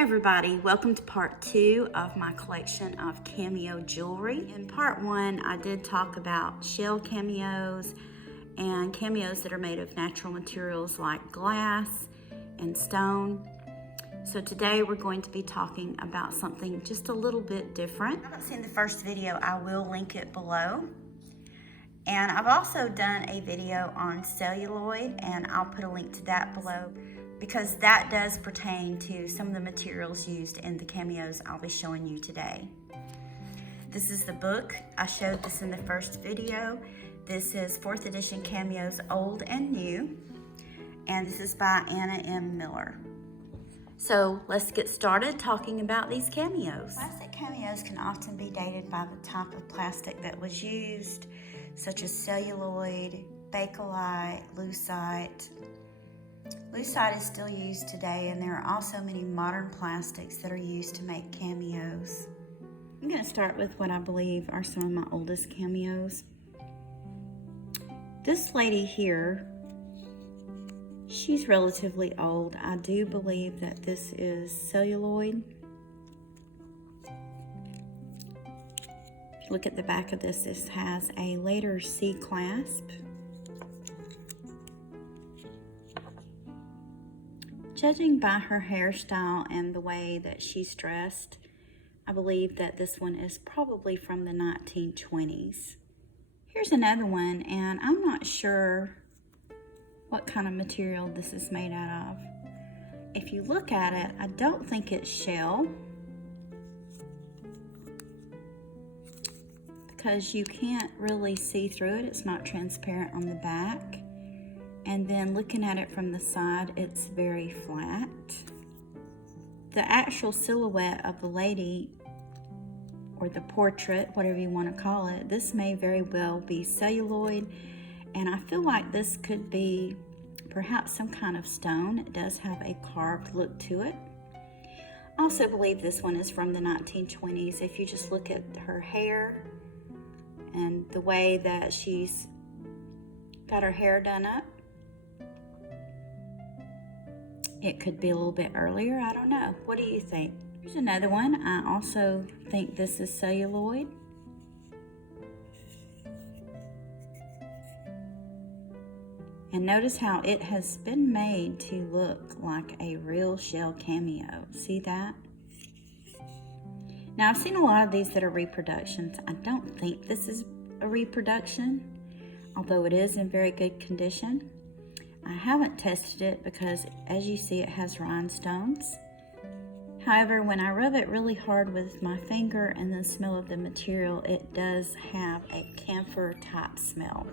Hey everybody, welcome to part 2 of my collection of cameo jewelry. In part 1, I did talk about shell cameos and cameos that are made of natural materials like glass and stone. So today we're going to be talking about something just a little bit different. If you haven't seen the first video, I will link it below. And I've also done a video on celluloid, and I'll put a link to that below, because that does pertain to some of the materials used in the cameos I'll be showing you today. This is the book. I showed this in the first video. This is 4th edition Cameos Old and New, and this is by Anna M. Miller. So let's get started talking about these cameos. Plastic cameos can often be dated by the type of plastic that was used, such as celluloid, bakelite, lucite. Lucite is still used today, and there are also many modern plastics that are used to make cameos. I'm going to start with what I believe are some of my oldest cameos. This lady here, she's relatively old. I do believe that this is celluloid. If you look at the back of this, this has a later C clasp. Judging by her hairstyle and the way that she's dressed, I believe that this one is probably from the 1920s. Here's another one, and I'm not sure what kind of material this is made out of. If you look at it, I don't think it's shell, because you can't really see through it. It's not transparent on the back. And then looking at it from the side, it's very flat. The actual silhouette of the lady, or the portrait, whatever you want to call it, this may very well be celluloid, and I feel like this could be perhaps some kind of stone. It does have a carved look to it. I also believe this one is from the 1920s. If you just look at her hair and the way that she's got her hair done up, it could be a little bit earlier. I don't know. What do you think? Here's another one. I also think this is celluloid. And notice how it has been made to look like a real shell cameo. See that? Now, I've seen a lot of these that are reproductions. I don't think this is a reproduction, although it is in very good condition. I haven't tested it because, as you see, it has rhinestones. However, when I rub it really hard with my finger and then smell of the material, it does have a camphor type smell.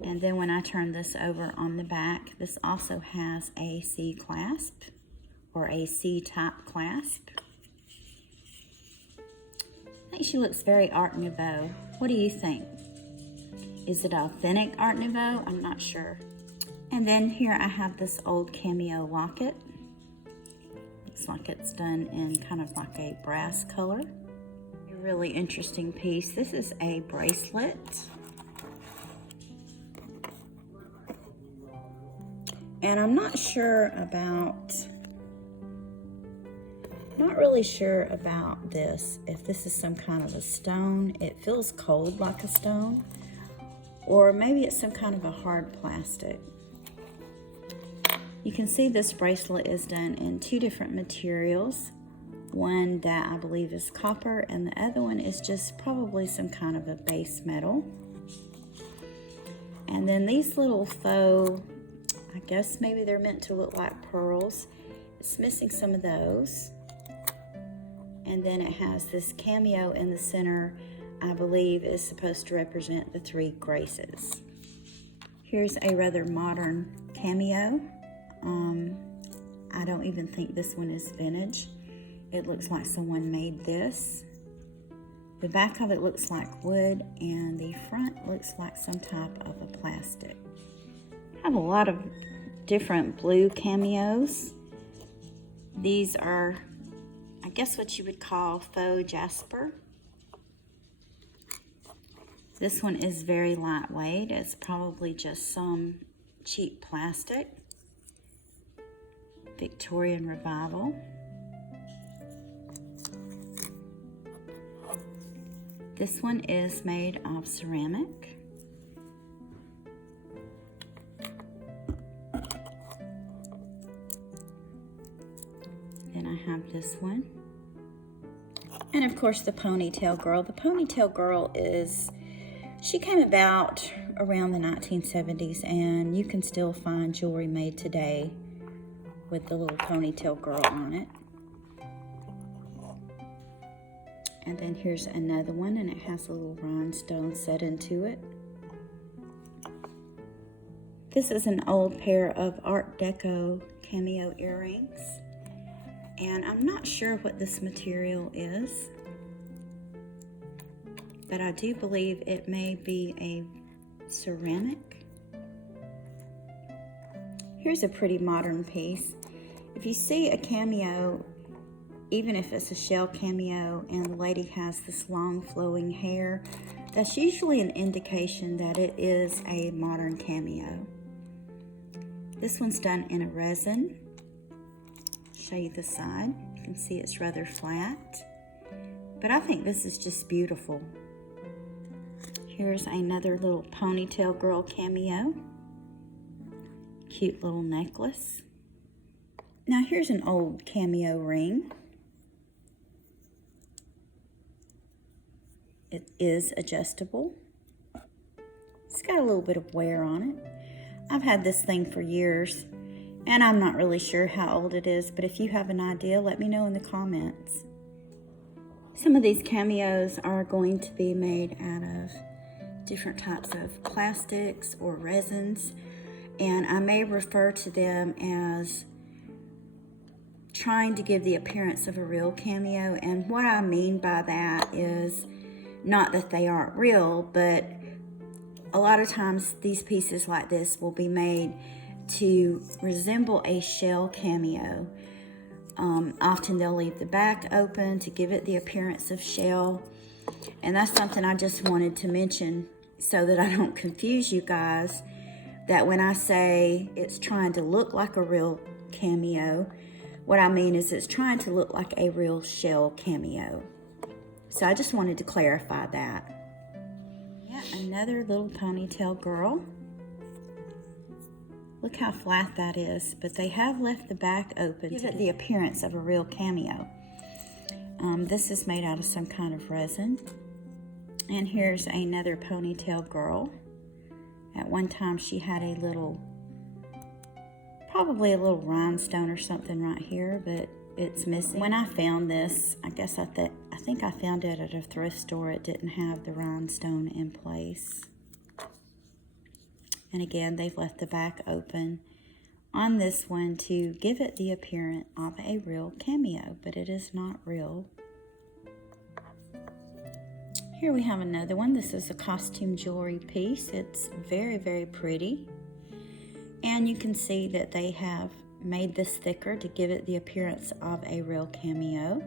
And then when I turn this over on the back, this also has a C clasp, or a C type clasp. I think she looks very Art Nouveau. What do you think? Is it authentic Art Nouveau? I'm not sure. And then here I have this old Cameo Locket. Looks like it's done in kind of like a brass color. A really interesting piece. This is a bracelet. And I'm not really sure about this, if this is some kind of a stone. It feels cold like a stone. Or maybe it's some kind of a hard plastic. You can see this bracelet is done in 2 different materials. One that I believe is copper, and the other one is just probably some kind of a base metal. And then these little faux, I guess maybe they're meant to look like pearls. It's missing some of those. And then it has this cameo in the center, I believe is supposed to represent the 3 graces. Here's a rather modern cameo. I don't even think this one is vintage. It looks like someone made this. The back of it looks like wood, and the front looks like some type of a plastic. I have a lot of different blue cameos. These are, I guess, what you would call faux jasper. This one is very lightweight. It's probably just some cheap plastic. Victorian Revival. This one is made of ceramic. Then I have this one. And of course the Ponytail Girl. The Ponytail Girl she came about around the 1970s, and you can still find jewelry made today with the little Ponytail Girl on it. And then here's another one, and it has a little rhinestone set into it. This is an old pair of Art Deco Cameo earrings, and I'm not sure what this material is, but I do believe it may be a ceramic. Here's a pretty modern piece. If you see a cameo, even if it's a shell cameo and the lady has this long flowing hair, that's usually an indication that it is a modern cameo. This one's done in a resin. Show you the side. You can see it's rather flat, but I think this is just beautiful. Here's another little Ponytail Girl cameo. Cute little necklace. Now here's an old Cameo ring. It is adjustable. It's got a little bit of wear on it. I've had this thing for years, and I'm not really sure how old it is, but if you have an idea, let me know in the comments. Some of these cameos are going to be made out of different types of plastics or resins, and I may refer to them as trying to give the appearance of a real cameo. And what I mean by that is not that they aren't real, but a lot of times these pieces like this will be made to resemble a shell cameo. Often they'll leave the back open to give it the appearance of shell, and that's something I just wanted to mention so that I don't confuse you guys, that when I say it's trying to look like a real cameo, what I mean is it's trying to look like a real shell cameo. So I just wanted to clarify that. Yeah, another little Ponytail Girl. Look how flat that is, but they have left the back open to give it the appearance of a real cameo. This is made out of some kind of resin. And here's another Ponytail Girl. At one time she had a little, probably a little rhinestone or something right here, but it's missing. When I found this, I think I found it at a thrift store. It didn't have the rhinestone in place. And again, they've left the back open on this one to give it the appearance of a real cameo, but it is not real. Here we have another one. This is a costume jewelry piece. It's very, very pretty. And you can see that they have made this thicker to give it the appearance of a real cameo.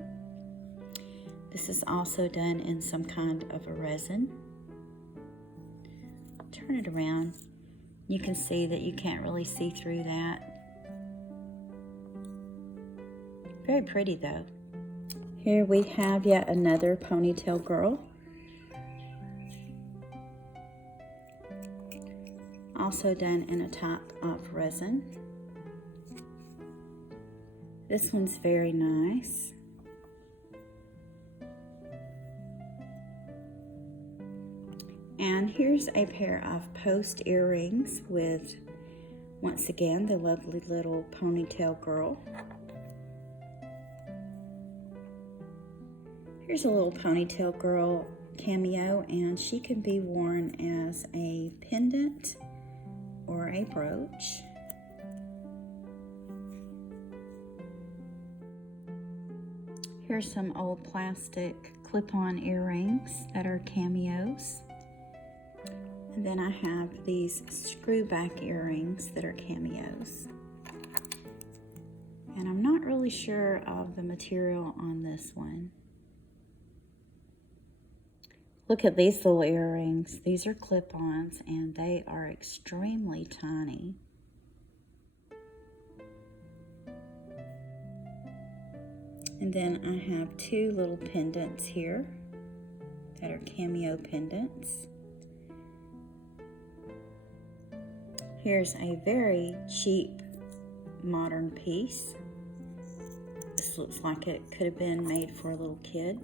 This is also done in some kind of a resin. Turn it around. You can see that you can't really see through that. Very pretty though. Here we have yet another Ponytail Girl. Also done in a type of resin. This one's very nice. And here's a pair of post earrings with, once again, the lovely little Ponytail Girl. Here's a little Ponytail Girl cameo, and she can be worn as a pendant or a brooch. Here's some old plastic clip-on earrings that are cameos. And then I have these screw-back earrings that are cameos. And I'm not really sure of the material on this one. Look at these little earrings. These are clip-ons and they are extremely tiny. And then I have two little pendants here that are Cameo Pendants. Here's a very cheap modern piece. This looks like it could have been made for a little kid.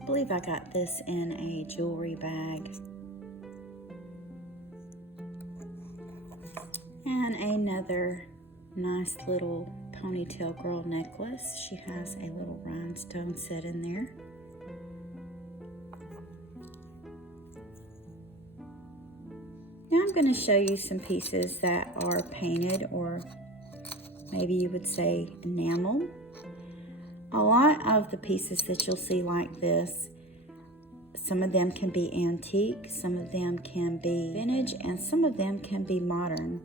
I believe I got this in a jewelry bag. And another nice little Ponytail Girl necklace. She has a little rhinestone set in there. Now I'm going to show you some pieces that are painted, or maybe you would say enamel. A lot of the pieces that you'll see like this, some of them can be antique, some of them can be vintage, and some of them can be modern.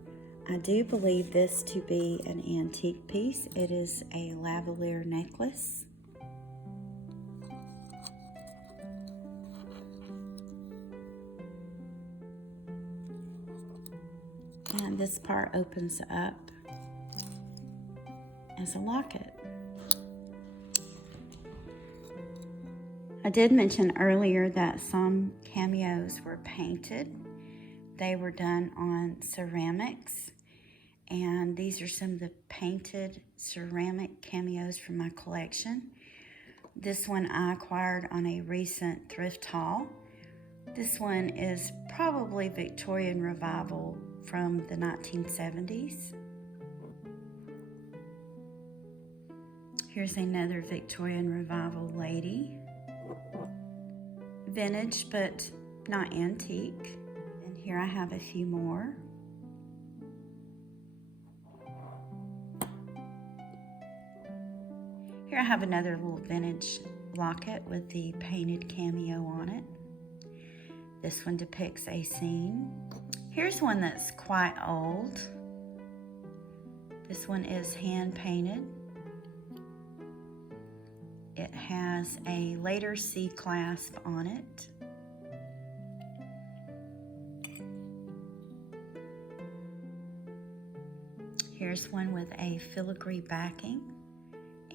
I do believe this to be an antique piece. It is a lavalier necklace. And this part opens up as a locket. I did mention earlier that some cameos were painted. They were done on ceramics, and these are some of the painted ceramic cameos from my collection. This one I acquired on a recent thrift haul. This one is probably Victorian Revival from the 1970s. Here's another Victorian Revival lady. Vintage, but not antique. And here I have a few more. Here I have another little vintage locket with the painted cameo on it. This one depicts a scene. Here's one that's quite old. This one is hand painted. It has a later C clasp on it. Here's one with a filigree backing.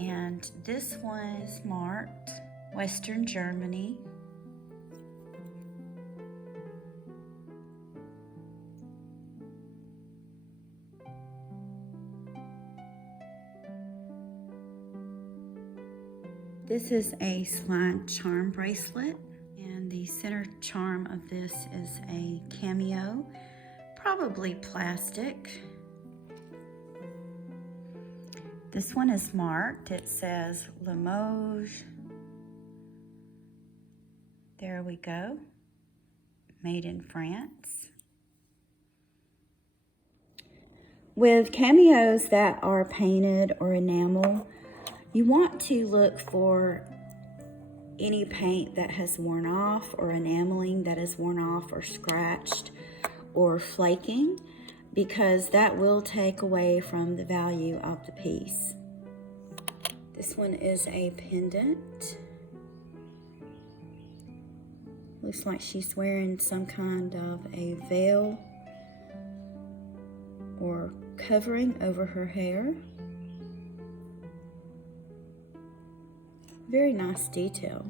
And this one is marked Western Germany. This is a slide charm bracelet, and the center charm of this is a cameo, probably plastic. This one is marked. It says Limoges. There we go. Made in France. With cameos that are painted or enamel, you want to look for any paint that has worn off, or enameling that has worn off or scratched or flaking, because that will take away from the value of the piece. This one is a pendant. Looks like she's wearing some kind of a veil or covering over her hair. Very nice detail.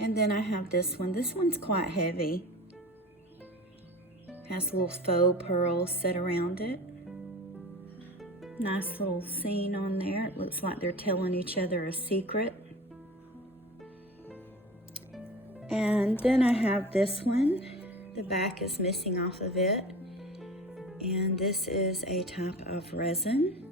And then I have this one. This one's quite heavy. Has little faux pearls set around it. Nice little scene on there. It looks like they're telling each other a secret. And then I have this one. The back is missing off of it. And this is a type of resin.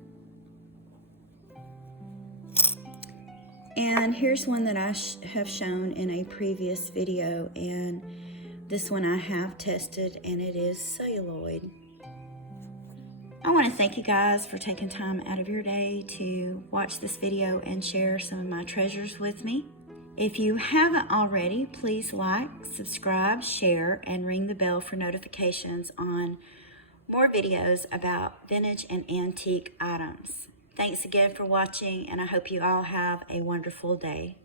And here's one that I have shown in a previous video, and this one I have tested, and it is celluloid. I want to thank you guys for taking time out of your day to watch this video and share some of my treasures with me. If you haven't already, please like, subscribe, share, and ring the bell for notifications on more videos about vintage and antique items. Thanks again for watching, and I hope you all have a wonderful day.